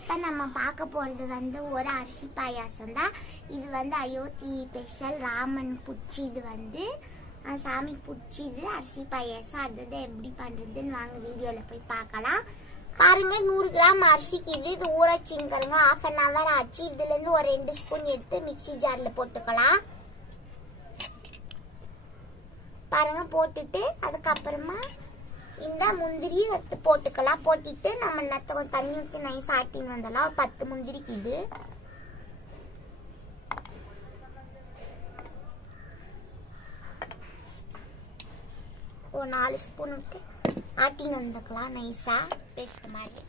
இப்போ நம்ம பார்க்க போகிறது வந்து ஒரு அரிசி பாயாசம் தான். இது வந்து அயோத்தி ஸ்பெஷல் ராமன் பிடிச்சி இது வந்து சாமி பிடிச்சி இது அரிசி பாயாசம். அதுதான் எப்படி பண்ணுறதுன்னு வாங்க வீடியோவில் போய் பார்க்கலாம். பாருங்க 100 கிராம் அரிசிக்கு இது ஊற வச்சுருங்க. 1/2 hour ஆச்சு. இதுலேருந்து ஒரு 2 ஸ்பூன் எடுத்து மிக்சி ஜாரில் போட்டுக்கலாம். பாருங்க போட்டுட்டு அதுக்கப்புறமா இந்த முந்திரி எடுத்து போட்டுக்கலாம். போட்டுட்டு நம்ம கொஞ்சம் தண்ணி ஊற்றி நைஸ் ஆட்டின்னு வந்தலாம். ஒரு 10 முந்திரிக்கு இது ஒரு 4 ஸ்பூன் விட்டு ஆட்டின்னு வந்துக்கலாம் நைஸா பேஸ்ட் மாதிரி.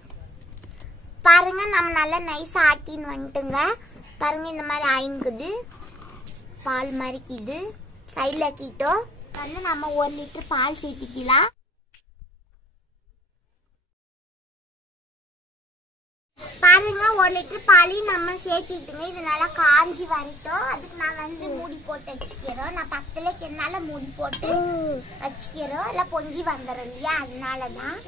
பாருங்க நம்ம நல்லா நைஸா ஆட்டின்னு வந்துட்டுங்க. பாருங்க இந்த மாதிரி ஆயின்குது பால் மாதிரிக்குது. சைடில் ஆக்கிட்டோம் வந்து நம்ம 1 லிட்டர் பால் சேர்த்திக்கலாம். பாருங்க 1 லிட்டர் பாலையும் நம்ம சேர்த்திட்டுங்க. இது நல்லா காஞ்சி வரட்டும். அதுக்கு நான் வந்து மூடி போட்டு வச்சுக்கிறோம். நான் பக்கத்துல என்னால மூடி போட்டு வச்சுக்கிறோம். எல்லாம் பொங்கி வந்துடும் இல்லையா, அதனாலதான்.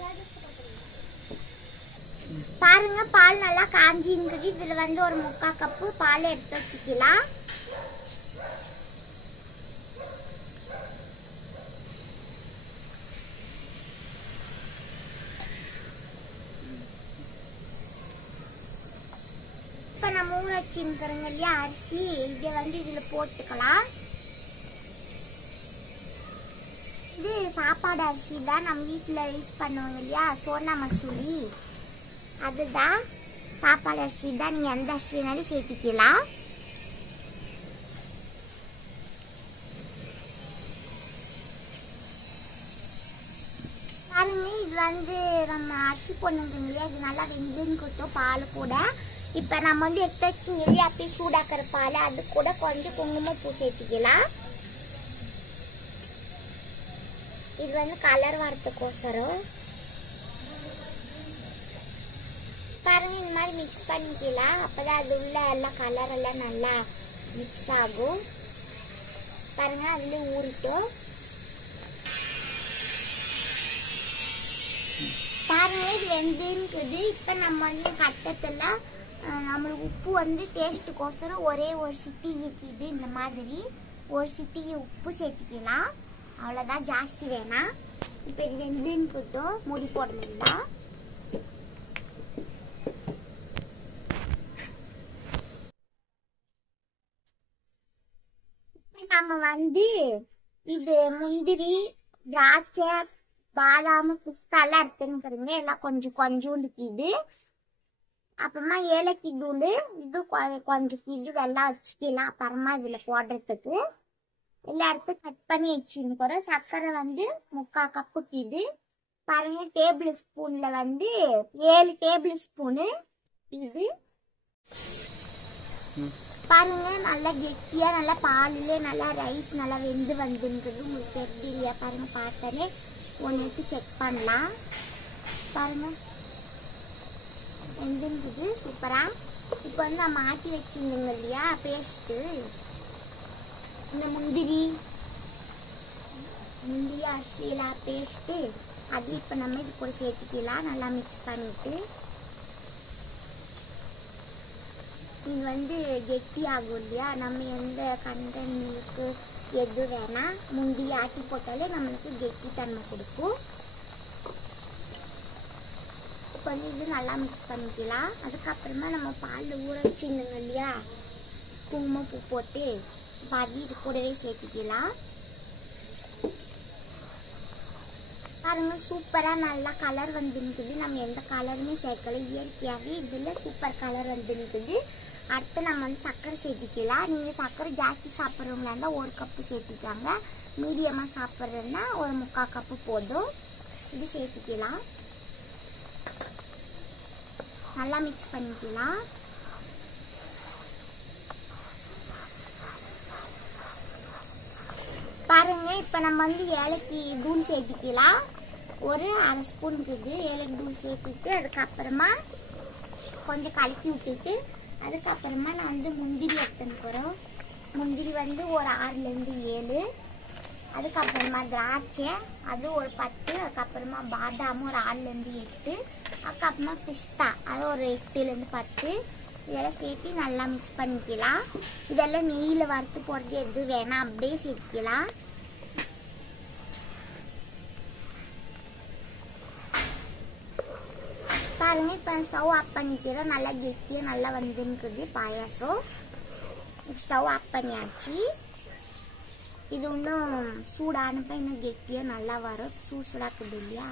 பாருங்க பால் நல்லா காஞ்சி இருக்குது. இதுல வந்து ஒரு 3/4 கப்பு பால் எடுத்து வச்சுக்கலாம். இப்போ நம்ம ஊற வச்சுருக்கிறோங்க இல்லையா அரிசி, இதை வந்து இதில் போட்டுக்கலாம். இது சாப்பாடு அரிசி தான், நம்ம வீட்டில் யூஸ் பண்ணுவோங்க இல்லையா சோனா மசூரி, அதுதான் சாப்பாடு அரிசி தான். நீங்கள் எந்த அரிசி வேணாலும் சேர்த்திக்கலாம். பாருங்க இது வந்து நம்ம அரிசி போடணுங்க இல்லையா, இது நல்லா வெந்துன்னு கொட்டும் பால் கூட. இப்போ நம்ம வந்து எடுத்து வச்சுங்க இல்லையா அப்படியே சூடாக்கிற பால், அது கூட கொஞ்சம் குங்குமப்பூ சேர்த்திக்கலாம். இது வந்து கலர் வரத்துக்கோசரம். பாருங்க இந்த மாதிரி மிக்ஸ் பண்ணிக்கலாம். அப்போதான் அது உள்ள எல்லாம் கலர் எல்லாம் நல்லா மிக்ஸ் ஆகும். பாருங்க அதுல ஊறிட்டோம். பாருங்க இது வெந்துக்குது. இப்போ நம்ம வந்து கட்டத்தில் நம்மளுக்கு உப்பு வந்து டேஸ்ட்டுக்கோசரம் ஒரே ஒரு சிட்டிக்கு இந்த மாதிரி ஒரு சிட்டிக்கு உப்பு சேர்த்துக்கலாம். அவ்வளோதான், ஜாஸ்தி வேணாம். இப்போ இது வெந்துன்னுக்கிட்டோம், மூடி போடலாம். நம்ம வந்து இது முந்திரி திராட்சை பாதாம் பிஸ்தாலாம் எடுத்துன்னு எல்லாம் கொஞ்சம் கொஞ்சோண்டுக்குது. அப்புறமா ஏலக்கி தூள் இது கொஞ்சம் இது எல்லாம் வச்சுக்கலாம். அப்புறமா இதில் போடுறதுக்கு எல்லா இடத்துக்கும் கட் பண்ணி வச்சுருக்கிறோம். சர்க்கரை வந்து 3/4 கப்புக்கு இது. பாருங்க டேபிள் ஸ்பூனில் வந்து 7 டேபிள் ஸ்பூனு இது. பாருங்க நல்லா கெட்டியாக நல்லா பாலிலே நல்லா ரைஸ் நல்லா வெந்து வந்துங்கிறது உங்களுக்கு தெரியுது இல்லையா. பாருங்க பார்த்தாலே ஒன்று எடுத்து செக் பண்ணலாம். பாருங்க வெந்துங்குது சூப்பராக. இப்போ வந்து நம்ம ஆட்டி வச்சுருந்தோங்க இல்லையா பேஸ்ட்டு, இந்த முந்திரி அரிசியெல்லாம் பேஸ்ட்டு அது இப்போ நம்ம இது கூட சேர்த்துக்கலாம். நல்லா மிக்ஸ் பண்ணிவிட்டு இது வந்து கெட்டி ஆகும் இல்லையா. நம்ம எந்த கண்டென்ட்க்கு எது வேணால் முந்திரி ஆட்டி போட்டாலே நம்மளுக்கு கெட்டி தன்மை கொடுக்கும். இப்போ வந்து இது நல்லா மிக்ஸ் பண்ணிக்கலாம். அதுக்கப்புறமா நம்ம பாலில் ஊற வச்சுருந்தோங்க இல்லையா குங்குமப்பூ போட்டு பாதி இது கூடவே சேர்த்துக்கலாம். பாருங்க சூப்பராக நல்லா கலர் வந்துருக்குது. நம்ம எந்த கலருமே சேர்க்கல, இயற்கையாகவே இதில் சூப்பர் கலர் வந்துருக்குது. அடுத்து நம்ம வந்து சர்க்கரை சேர்த்திக்கலாம். நீங்கள் சர்க்கரை ஜாஸ்தி சாப்பிட்றவங்களா இருந்தால் 1 கப்பு சேர்த்திக்காங்க. மீடியமாக சாப்பிட்றதுன்னா ஒரு 3/4 கப்பு போதும். இது சேர்த்திக்கலாம். நல்லா மிக்ஸ் பண்ணிக்கலாம். பாருங்க இப்போ நம்ம வந்து ஏலக்கி தூள் சேர்த்திக்கலாம். ஒரு 1/2 ஸ்பூனுக்கு இது ஏலக்கி தூள் சேர்த்துட்டு அதுக்கப்புறமா கொஞ்சம் கலக்கி விட்டுட்டு அதுக்கப்புறமா நான் வந்து முந்திரி எடுத்துன்னு போகிறோம். முந்திரி வந்து ஒரு 6லேருந்து 7 அதுக்கப்புறமா திராட்சை அது ஒரு 10, அதுக்கப்புறமா பாதாம் ஒரு 6லேருந்து 8, அதுக்கப்புறமா பிஸ்தா அது ஒரு 8லேருந்து 10. இதெல்லாம் சேர்த்து நல்லா மிக்ஸ் பண்ணிக்கலாம். இதெல்லாம் நெய்யில் வறுத்து போடுறது எது வேணாம் அப்படியே சேர்த்துக்கலாம். பாருங்க இப்போ ஸ்டவ் ஆஃப் பண்ணிக்கிறோம். நல்லா கெட்டியாக நல்லா வந்துருக்குது பாயாசம். ஸ்டவ் ஆஃப் பண்ணியாச்சு. இது இன்னும் சூடானப்ப இன்னும் கெட்டியாக நல்லா வரும். சூடாக்குது இல்லையா.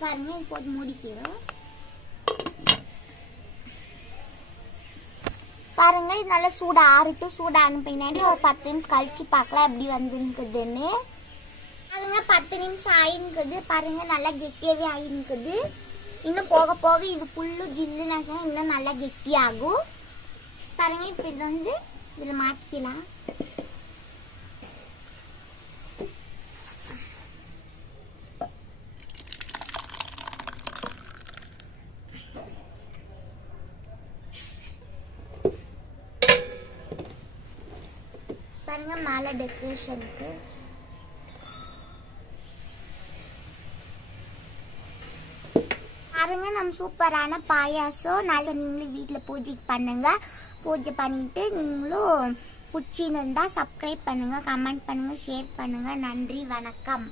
பாருங்க இது போட்டு மூடிக்கிறோம். பாருங்க இது நல்லா சூடா ஆறிட்டு சூடான பின்னாடி ஒரு 10 நிமிஷம் கழிச்சு பார்க்கலாம் எப்படி வந்துருக்குதுன்னு. பாருங்க 10 நிமிஷம் ஆயிருக்குது. பாருங்க நல்லா கெட்டியாவே ஆயிருக்குது. இன்னும் போக போக இது ஃபுல்லு ஜில்லுன்னு இன்னும் நல்லா கெட்டியாகும். பாருங்க இப்போ இது வந்து இதில் மாற்றிக்கலாம். பாருங்க மேலே டெக்கரேஷனுக்கு பாருங்க நம்ம சூப்பரான பாயாசம். நல்லா நீங்களும் வீட்டில் பூஜைக்கு பண்ணுங்க. பூஜை பண்ணிட்டு நீங்களும் பிடிச்சின்னு இருந்தால் சப்ஸ்கிரைப் பண்ணுங்க, கமெண்ட் பண்ணுங்க, ஷேர் பண்ணுங்க. நன்றி, வணக்கம்.